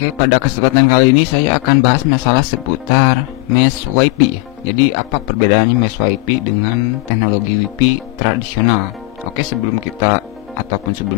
Oke, pada kesempatan kali ini saya akan bahas masalah seputar mesh WiFi ya. Jadi apa perbedaannya mesh WiFi dengan teknologi WiFi tradisional? Oke, sebelum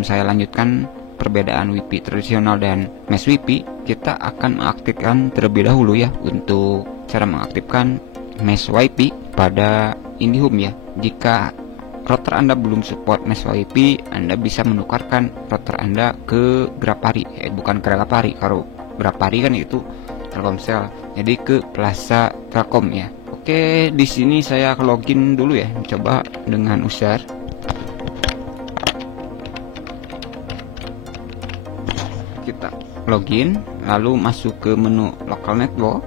saya lanjutkan perbedaan WiFi tradisional dan mesh WiFi, kita akan mengaktifkan terlebih dahulu ya untuk cara mengaktifkan mesh WiFi pada IndiHome ya. Jika router Anda belum support mesh WiFi, Anda bisa menukarkan router Anda ke Grapari. Bukan ke Grapari, kalau Grapari kan itu Telkomsel. Jadi ke Plaza Telkom ya. Oke, di sini saya login dulu ya. Coba dengan user. Kita login, lalu masuk ke menu local network,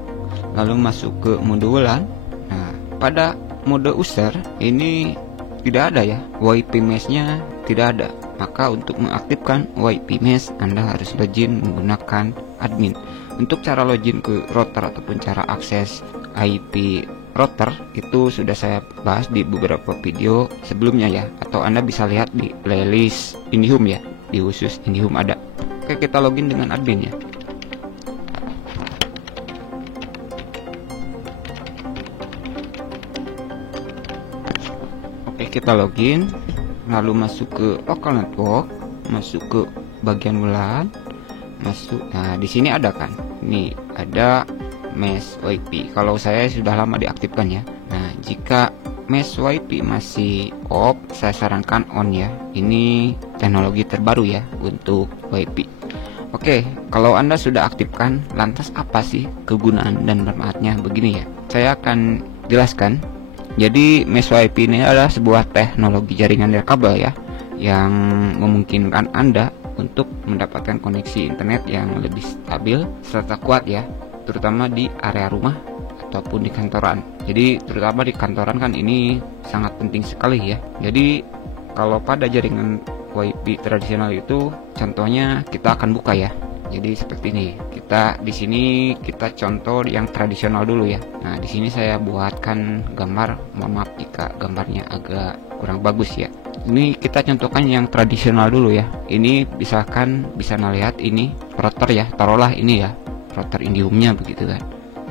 lalu masuk ke mode WLAN. Nah, pada mode user ini tidak ada ya, WiFi mesh-nya tidak ada. Maka untuk mengaktifkan WiFi mesh, Anda harus login menggunakan admin. Untuk cara login ke router ataupun cara akses IP router itu sudah saya bahas di beberapa video sebelumnya ya, atau Anda bisa lihat di playlist IndiHome ya, di khusus IndiHome ada. Oke, kita login dengan admin ya. Oke, kita login, lalu masuk ke local network, masuk ke bagian WLAN, masuk. Nah, di sini ada kan? Ini ada mesh WiFi. Kalau saya sudah lama diaktifkan ya. Nah, jika mesh WiFi masih off, saya sarankan on ya. Ini teknologi terbaru ya untuk WiFi. Oke, kalau Anda sudah aktifkan, lantas apa sih kegunaan dan manfaatnya? Begini ya, saya akan jelaskan. Jadi mesh WiFi ini adalah sebuah teknologi jaringan nirkabel ya, yang memungkinkan Anda untuk mendapatkan koneksi internet yang lebih stabil serta kuat ya, terutama di area rumah ataupun di kantoran. Jadi terutama di kantoran kan ini sangat penting sekali ya. Jadi kalau pada jaringan WiFi tradisional itu contohnya kita akan buka ya. Jadi seperti ini. Kita di sini kita contoh yang tradisional dulu ya. Nah, di sini saya buatkan gambar. Mohon maaf jika gambarnya agak kurang bagus ya. Ini kita contohkan yang tradisional dulu ya. Ini misalkan bisa melihat ini router ya. Taruhlah ini ya, router IndiHome-nya begitu kan.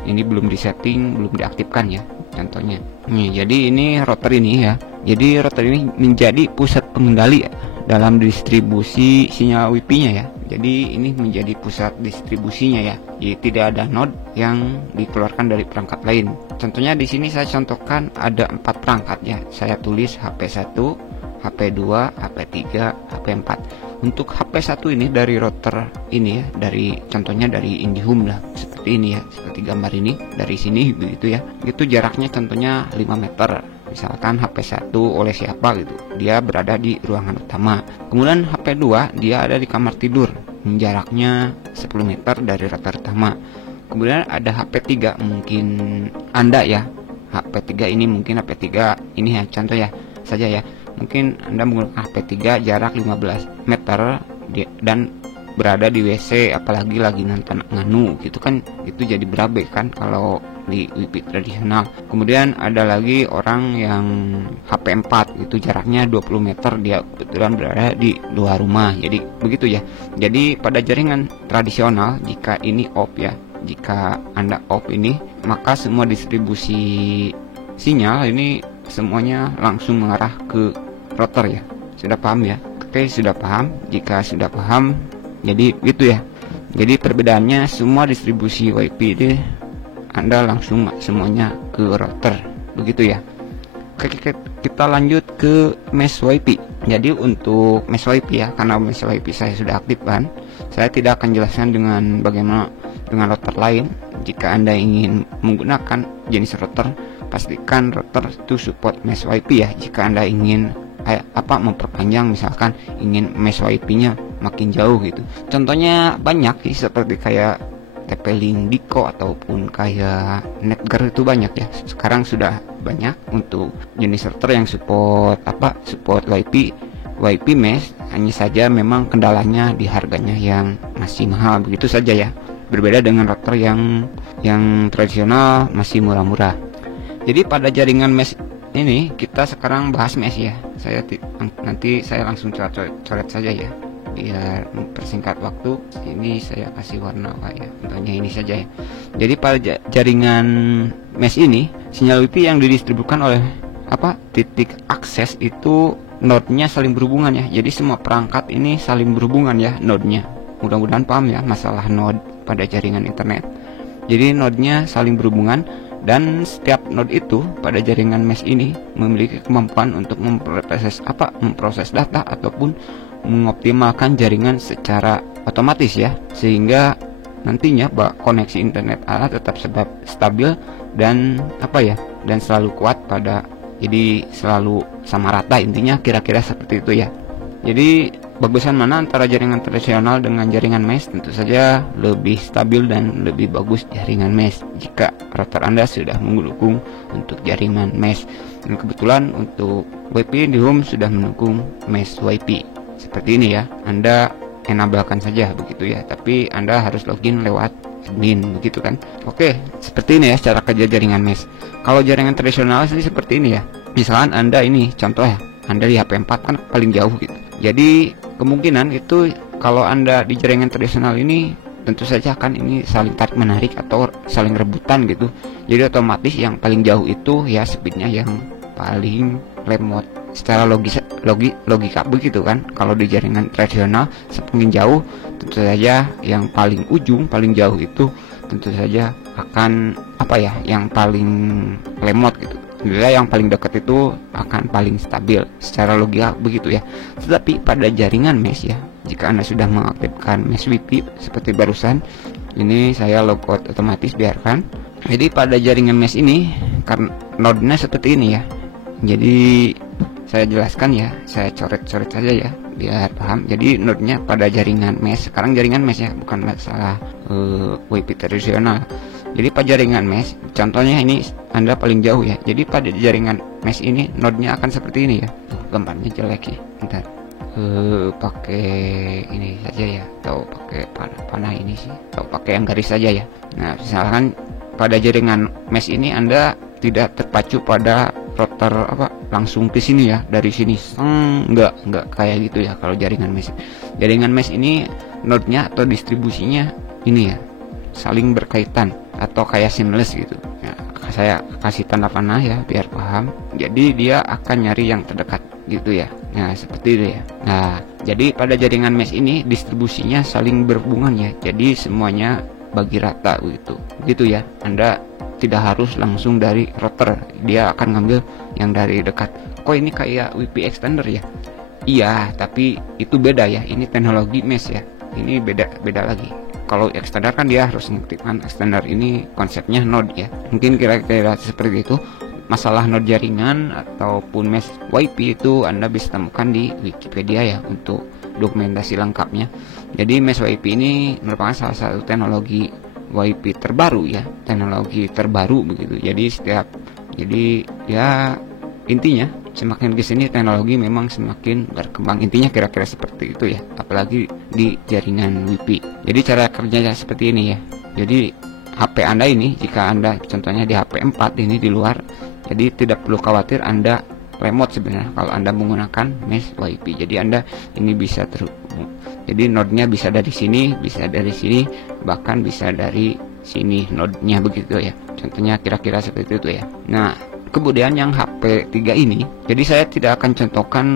Ini belum disetting, belum diaktifkan ya. Contohnya. Nih, jadi ini router ini ya. Jadi router ini menjadi pusat pengendali dalam distribusi sinyal WiFi-nya ya. Jadi ini menjadi pusat distribusinya ya. Jadi tidak ada node yang dikeluarkan dari perangkat lain. Contohnya di sini saya contohkan ada 4 perangkat ya. Saya tulis HP1, HP2, HP3, HP4. Untuk HP1 ini dari router ini ya, dari contohnya dari IndiHome lah, seperti ini ya, seperti gambar ini dari sini begitu ya. Itu jaraknya contohnya 5 meter. Misalkan HP1 oleh siapa gitu, dia berada di ruangan utama. Kemudian HP2 dia ada di kamar tidur, jaraknya 10 meter dari router utama. Kemudian ada HP3, mungkin Anda ya, HP3 ini mungkin HP3 ini ya, contoh ya saja ya. Mungkin Anda menggunakan HP3 jarak 15 meter dan berada di WC, apalagi lagi nonton nganu gitu kan, itu jadi berabe kan kalau di WiFi tradisional. Kemudian ada lagi orang yang HP4 itu jaraknya 20 meter, dia kebetulan berada di luar rumah. Jadi begitu ya. Jadi pada jaringan tradisional jika ini off ya, jika Anda off ini, maka semua distribusi sinyal ini semuanya langsung mengarah ke router ya. Sudah paham ya? Oke, sudah paham. Jika sudah paham, jadi gitu ya. Jadi perbedaannya semua distribusi WiFi itu Anda langsung semuanya ke router, begitu ya. Oke, kita lanjut ke mesh WiFi. Jadi untuk mesh WiFi ya, karena mesh WiFi saya sudah aktifkan, saya tidak akan jelaskan dengan bagaimana dengan router lain. Jika Anda ingin menggunakan jenis router, pastikan router itu support mesh WiFi ya. Jika Anda ingin memperpanjang, misalkan ingin mesh WiFi-nya makin jauh gitu. Contohnya banyak sih, seperti kayak TP-Link Diko ataupun kayak Netgear, itu banyak ya. Sekarang sudah banyak untuk jenis router yang support WiFi mesh. Hanya saja memang kendalanya di harganya yang masih mahal, begitu saja ya. Berbeda dengan router yang tradisional masih murah-murah. Jadi pada jaringan mesh ini kita sekarang bahas mesh ya. Nanti saya langsung coret saja ya. biar mempersingkat waktu, ini saya kasih warna apa ya, contohnya ini saja ya. Jadi pada jaringan mesh ini, sinyal WiFi yang didistribusikan oleh titik akses itu node-nya saling berhubungan ya. Jadi semua perangkat ini saling berhubungan ya node-nya. Mudah-mudahan paham ya masalah node pada jaringan internet. Jadi node-nya saling berhubungan, dan setiap node itu pada jaringan mesh ini memiliki kemampuan untuk memproses data ataupun mengoptimalkan jaringan secara otomatis ya, sehingga nantinya koneksi internet Anda tetap stabil dan dan selalu kuat jadi selalu sama rata, intinya kira-kira seperti itu ya. Jadi bagusan mana antara jaringan tradisional dengan jaringan mesh? Tentu saja lebih stabil dan lebih bagus jaringan mesh jika router Anda sudah mendukung untuk jaringan mesh. Dan kebetulan untuk WiFi di home sudah mendukung mesh WiFi. Seperti ini ya, Anda enablekan saja begitu ya, tapi Anda harus login lewat admin begitu kan. Oke, seperti ini ya cara kerja jaringan mesh. Kalau jaringan tradisional sih seperti ini ya. Misalkan Anda ini contoh ya, Anda di HP 4 kan paling jauh gitu. Jadi kemungkinan itu kalau Anda di jaringan tradisional ini tentu saja kan ini saling tarik menarik atau saling rebutan gitu. Jadi otomatis yang paling jauh itu ya speednya yang paling lemot. Secara logika begitu kan. Kalau di jaringan tradisional semakin jauh, tentu saja yang paling ujung paling jauh itu tentu saja akan yang paling lemot gitu. Bila yang paling dekat itu akan paling stabil secara logika begitu ya. Tetapi pada jaringan mesh ya, jika Anda sudah mengaktifkan mesh WiFi seperti barusan, ini saya logout otomatis biarkan. Jadi pada jaringan mesh ini karena node-nya seperti ini ya. Jadi saya jelaskan ya, saya coret-coret saja ya biar paham. Jadi node-nya pada jaringan mesh, sekarang jaringan mesh ya, bukan masalah WiFi tradisional. Jadi pada jaringan mesh, contohnya ini Anda paling jauh ya. Jadi pada jaringan mesh ini node-nya akan seperti ini ya. Gambarnya jelek ya. Bentar. Pakai ini saja ya, atau pakai panah ini sih, atau pakai yang garis saja ya. Nah, misalkan pada jaringan mesh ini Anda tidak terpacu pada router langsung ke sini ya, dari sini. Enggak kayak gitu ya kalau jaringan mesh. Jaringan mesh ini node-nya atau distribusinya ini ya, saling berkaitan atau kayak seamless gitu ya. Saya kasih tanda panah ya biar paham. Jadi dia akan nyari yang terdekat gitu ya. Nah seperti itu ya. Nah jadi pada jaringan mesh ini distribusinya saling berhubungan ya. Jadi semuanya bagi rata gitu ya. Anda tidak harus langsung dari router, dia akan ngambil yang dari dekat. Kok ini kayak WiFi extender ya? Iya, tapi itu beda ya. Ini teknologi mesh ya. Ini beda lagi. Kalau extender kan dia harus mengaktifkan extender, ini konsepnya node ya. Mungkin kira-kira seperti itu. Masalah node jaringan ataupun mesh WiFi itu Anda bisa temukan di Wikipedia ya untuk dokumentasi lengkapnya. Jadi mesh WiFi ini merupakan salah satu teknologi WiFi terbaru ya, teknologi terbaru begitu. Jadi ya intinya semakin kesini teknologi memang semakin berkembang, intinya kira-kira seperti itu ya, apalagi di jaringan WiFi. Jadi cara kerjanya seperti ini ya. Jadi HP Anda ini, jika Anda contohnya di HP 4 ini di luar, jadi tidak perlu khawatir Anda remote sebenarnya kalau Anda menggunakan mesh WiFi. Jadi Anda ini bisa terhubung. Jadi node-nya bisa dari sini, bisa dari sini, bahkan bisa dari sini node-nya begitu ya. Contohnya kira-kira seperti itu ya. Nah, kemudian yang HP 3 ini, jadi saya tidak akan contohkan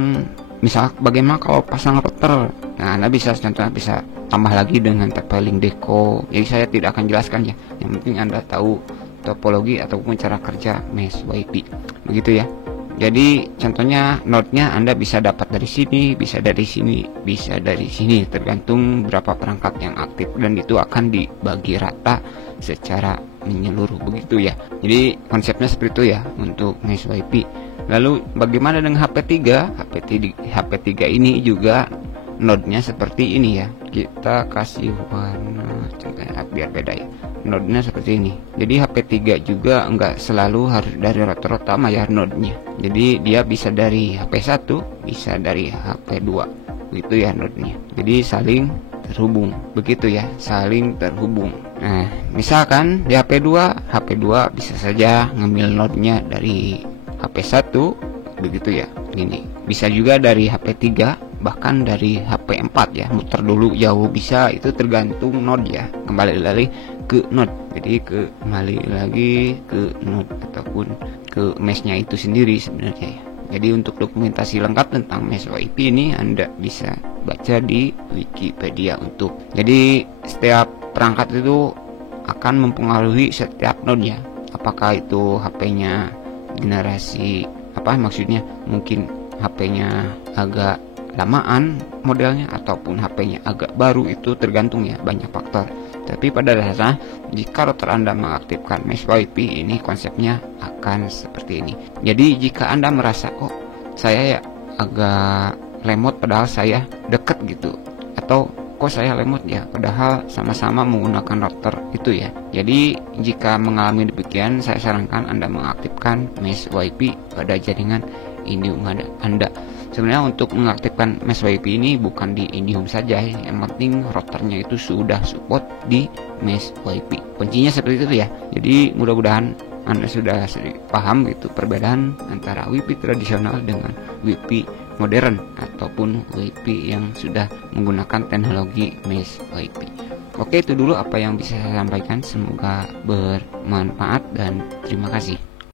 misal bagaimana kalau pasang router. Nah, Anda bisa contohnya bisa tambah lagi dengan TP-Link Deco. Jadi saya tidak akan jelaskan ya. Yang penting Anda tahu topologi ataupun cara kerja mesh WiFi. Begitu ya. Jadi contohnya node-nya Anda bisa dapat dari sini, bisa dari sini, bisa dari sini, tergantung berapa perangkat yang aktif, dan itu akan dibagi rata secara menyeluruh begitu ya. Jadi konsepnya seperti itu ya untuk mesh WiFi. Lalu bagaimana dengan HP 3? HP 3 ini juga node-nya seperti ini ya. Kita kasih warna contohnya biar beda ya. Node-nya seperti ini. Jadi HP 3 juga enggak selalu harus dari router utama ya node-nya. Jadi dia bisa dari HP 1, bisa dari HP 2. Gitu ya node-nya. Jadi saling terhubung. Begitu ya, saling terhubung. Nah, misalkan di HP 2 bisa saja ngambil node-nya dari HP 1 begitu ya. Ini bisa juga dari HP 3 bahkan dari HP 4 ya, muter dulu jauh bisa, itu tergantung node ya. Kembali lagi ke node, jadi kembali lagi ke node ataupun ke meshnya itu sendiri sebenarnya ya. Jadi untuk dokumentasi lengkap tentang mesh WiFi ini Anda bisa baca di Wikipedia untuk. Jadi setiap perangkat itu akan mempengaruhi setiap node-nya. Apakah itu HP-nya generasi apa, maksudnya mungkin HP-nya agak lamaan modelnya ataupun HP-nya agak baru, itu tergantung ya, banyak faktor. Tapi pada dasarnya jika router Anda mengaktifkan mesh WiFi ini, konsepnya akan seperti ini. Jadi jika Anda merasa oh saya ya agak lemot padahal saya deket gitu, atau kok saya lemot ya padahal sama-sama menggunakan router itu ya. Jadi jika mengalami demikian, saya sarankan Anda mengaktifkan mesh WiFi pada jaringan Indihome Anda. Sebenarnya untuk mengaktifkan mesh WiFi ini bukan di Indihome saja, yang penting routernya itu sudah support di mesh WiFi. Kuncinya seperti itu ya. Jadi mudah-mudahan Anda sudah paham gitu perbedaan antara WiFi tradisional dengan WiFi modern ataupun WiFi yang sudah menggunakan teknologi mesh WiFi. Oke, itu dulu apa yang bisa saya sampaikan. Semoga bermanfaat dan terima kasih.